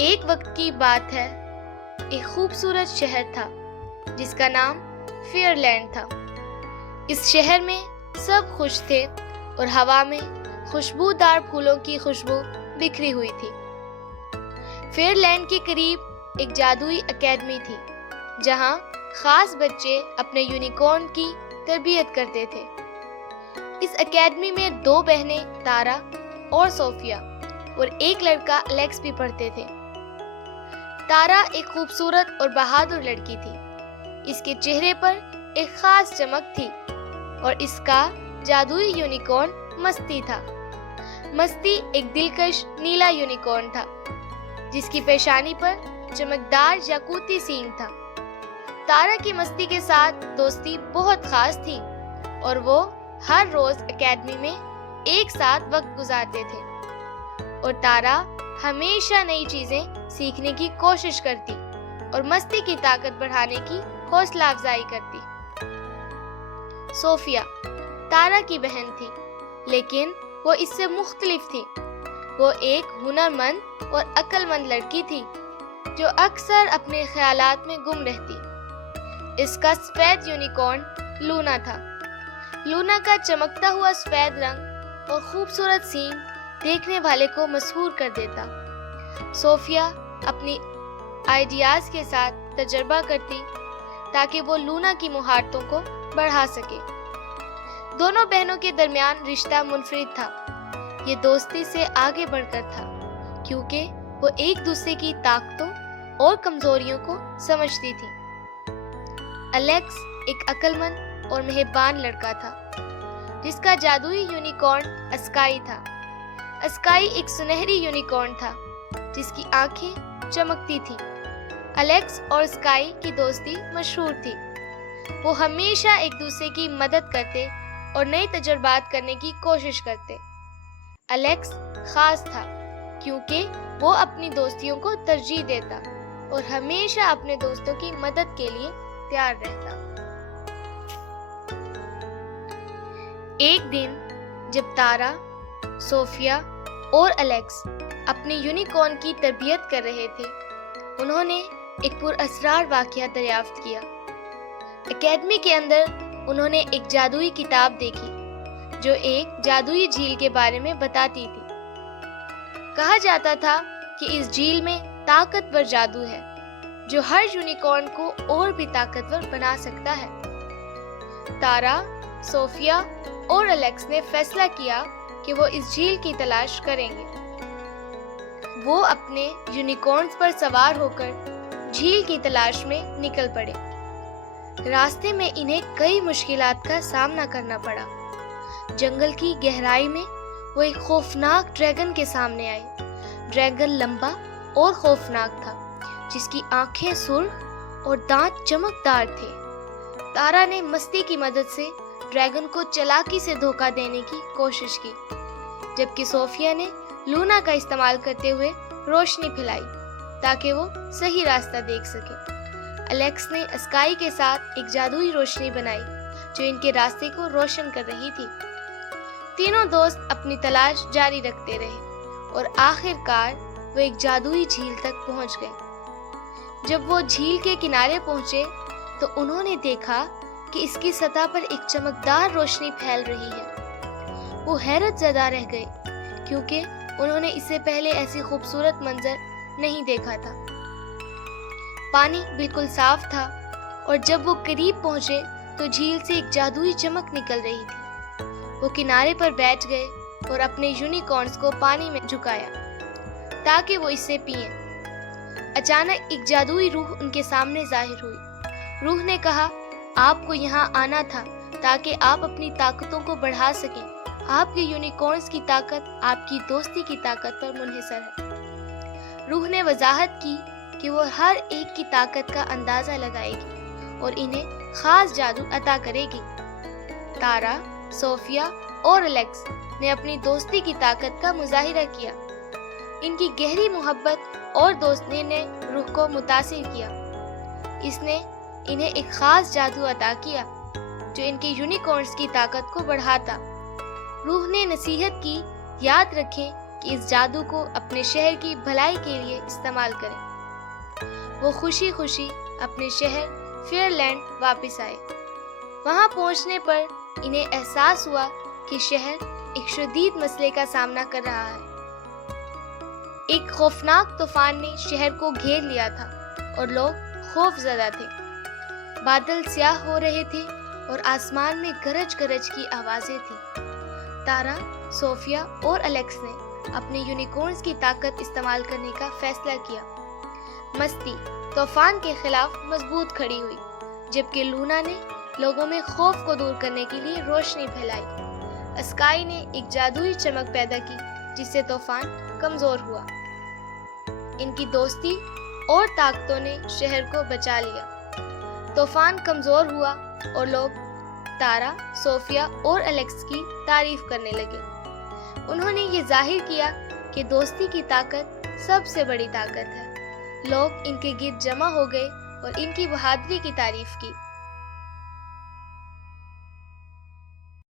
ایک وقت کی بات ہے، ایک خوبصورت شہر تھا جس کا نام فیئر لینڈ تھا۔ اس شہر میں سب خوش تھے اور ہوا میں خوشبودار پھولوں کی خوشبو بکھری ہوئی تھی۔ فیئر لینڈ کے قریب ایک جادوئی اکیڈمی تھی جہاں خاص بچے اپنے یونیکارن کی تربیت کرتے تھے۔ اس اکیڈمی میں 2 بہنیں تارا اور صوفیہ اور ایک لڑکا الیکس بھی پڑھتے تھے۔ تارا ایک خوبصورت اور بہادر لڑکی تھی۔ اس کے چہرے پر ایک خاص چمک تھی اور اس کا جادوئی یونیکارن مستی تھا۔ مستی ایک دلکش نیلا یونیکارن تھا جس کی پیشانی پر چمکدار یاقوتی سینگ تھا۔ تارا کی مستی کے ساتھ دوستی بہت خاص تھی اور وہ ہر روز اکیڈمی میں ایک ساتھ وقت گزارتے تھے اور تارا ہمیشہ نئی چیزیں سیکھنے کی کوشش کرتی اور مستی کی طاقت بڑھانے کی حوصلہ افزائی کرتی۔ صوفیہ تارا کی بہن تھی لیکن وہ اس سے مختلف تھی۔ وہ ایک ہنرمند اور عقل مند لڑکی تھی جو اکثر اپنے خیالات میں گم رہتی۔ اس کا سفید یونیکارن لونا تھا۔ لونا کا چمکتا ہوا سفید رنگ اور خوبصورت سینگ دیکھنے والے کو مسحور کر دیتا۔ صوفیہ اپنی آئیڈیاز کے ساتھ تجربہ کرتی تاکہ وہ لونا کی مہارتوں کو بڑھا سکے۔ دونوں بہنوں کے درمیان رشتہ منفرد تھا۔ یہ دوستی سے آگے بڑھ کر تھا کیونکہ وہ ایک دوسرے کی طاقتوں اور کمزوریوں کو سمجھتی تھی۔ الیکس ایک عقل مند اور مہربان لڑکا تھا جس کا جادوئی یونیکارن اسکائی تھا۔ اسکائی ایک سنہری یونیکارن تھا جس کی آنکھیں چمکتی تھیں۔ الیکس اور اسکائی کی دوستی مشہور تھی۔ وہ ہمیشہ ایک دوسرے کی مدد کرتے اور نئے تجربات کرنے کی کوشش کرتے۔ الیکس خاص تھا کیونکہ وہ اپنی دوستیوں کو ترجیح دیتا اور ہمیشہ اپنے دوستوں کی مدد کے لیے تیار رہتا۔ ایک دن جب تارا، صوفیہ اور الیکس اپنے یونیکارن کی تربیت کر رہے تھے، انہوں نے ایک پراسرار واقعہ دریافت کیا۔ اکیڈمی کے اندر انہوں نے ایک جادوئی کتاب دیکھی جو ایک جادوئی جھیل کے بارے میں بتاتی تھی۔ کہا جاتا تھا کہ اس جھیل میں طاقتور جادو ہے جو ہر یونیکارن کو اور بھی طاقتور بنا سکتا ہے۔ تارا، صوفیہ اور الیکس نے فیصلہ کیا کہ وہ اس جھیل کی تلاش کریں گے۔ وہ اپنے یونیکارنز پر سوار ہو کر جھیل کی تلاش میں نکل پڑے۔ راستے میں انہیں کئی مشکلات کا سامنا کرنا پڑا۔ جنگل کی گہرائی میں وہ ایک خوفناک ڈریگن کے سامنے آئے۔ ڈریگن لمبا اور خوفناک تھا جس کی آنکھیں سرخ اور دانت چمکدار تھے۔ تارا نے مستی کی مدد سے ڈریگن کو چالاکی سے دھوکہ دینے کی کوشش کی، جبکہ صوفیہ نے لونا کا استعمال کرتے ہوئے روشنی پھیلائی تاکہ وہ صحیح راستہ دیکھ سکے۔ الیکس نے اسکائی کے ساتھ ایک جادوئی روشنی بنائی جو ان کے راستے کو روشن کر رہی تھی۔ تینوں دوست اپنی تلاش جاری رکھتے رہے اور آخر کار وہ ایک جادوئی جھیل تک پہنچ گئے۔ جب وہ جھیل کے کنارے پہنچے تو انہوں نے دیکھا کہ اس کی سطح پر ایک چمکدار روشنی پھیل رہی ہے۔ وہ حیرت زدہ رہ گئے کیونکہ انہوں نے اس سے پہلے ایسی خوبصورت منظر نہیں دیکھا تھا۔ پانی بالکل صاف تھا اور جب وہ قریب پہنچے تو جھیل سے ایک جادوئی چمک نکل رہی تھی۔ وہ کنارے پر بیٹھ گئے اور اپنے یونیکارنز کو پانی میں جھکایا تاکہ وہ اسے پئیں۔ اچانک ایک جادوئی روح ان کے سامنے ظاہر ہوئی۔ روح نے کہا، آپ کو یہاں آنا تھا تاکہ آپ اپنی طاقتوں کو بڑھا سکیں۔ آپ کے یونیکارنز کی طاقت آپ کی دوستی کی طاقت پر منحصر ہے۔ روح نے وضاحت کی کہ وہ ہر ایک کی طاقت کا اندازہ لگائے گی اور انہیں خاص جادو عطا کرے گی۔ تارا، صوفیہ اور الیکس نے اپنی دوستی کی طاقت کا مظاہرہ کیا۔ ان کی گہری محبت اور دوستی نے روح کو متاثر کیا۔ اس نے انہیں ایک خاص جادو عطا کیا جو ان کے یونیکارنز کی طاقت کو بڑھاتا۔ روح نے نصیحت کی، یاد رکھیں کہ اس جادو کو اپنے شہر کی بھلائی کے لیے استعمال کریں۔ وہ خوشی خوشی اپنے شہر فیئر لینڈ واپس آئے۔ وہاں پہنچنے پر انہیں احساس ہوا کہ شہر ایک شدید مسئلے کا سامنا کر رہا ہے۔ ایک خوفناک طوفان نے شہر کو گھیر لیا تھا اور لوگ خوف زدہ تھے۔ بادل سیاہ ہو رہے تھے اور آسمان میں گرج گرج کی آوازیں تھیں۔ تارا، صوفیا اور الیکس نے اپنے یونیکورنز کی طاقت استعمال کرنے کا فیصلہ کیا۔ مستی طوفان کے خلاف مضبوط کھڑی ہوئی، جبکہ لونا نے لوگوں میں خوف کو دور کرنے کے لیے روشنی پھیلائی۔ اسکائی نے ایک جادوئی چمک پیدا کی جس سے طوفان کمزور ہوا۔ ان کی دوستی اور طاقتوں نے شہر کو بچا لیا۔ طوفان کمزور ہوا اور لوگ تارا، صوفیا اور الیکس کی تعریف کرنے لگے۔ انہوں نے یہ ظاہر کیا کہ دوستی کی طاقت سب سے بڑی طاقت ہے۔ لوگ ان کے گرد جمع ہو گئے اور ان کی بہادری کی تعریف کی۔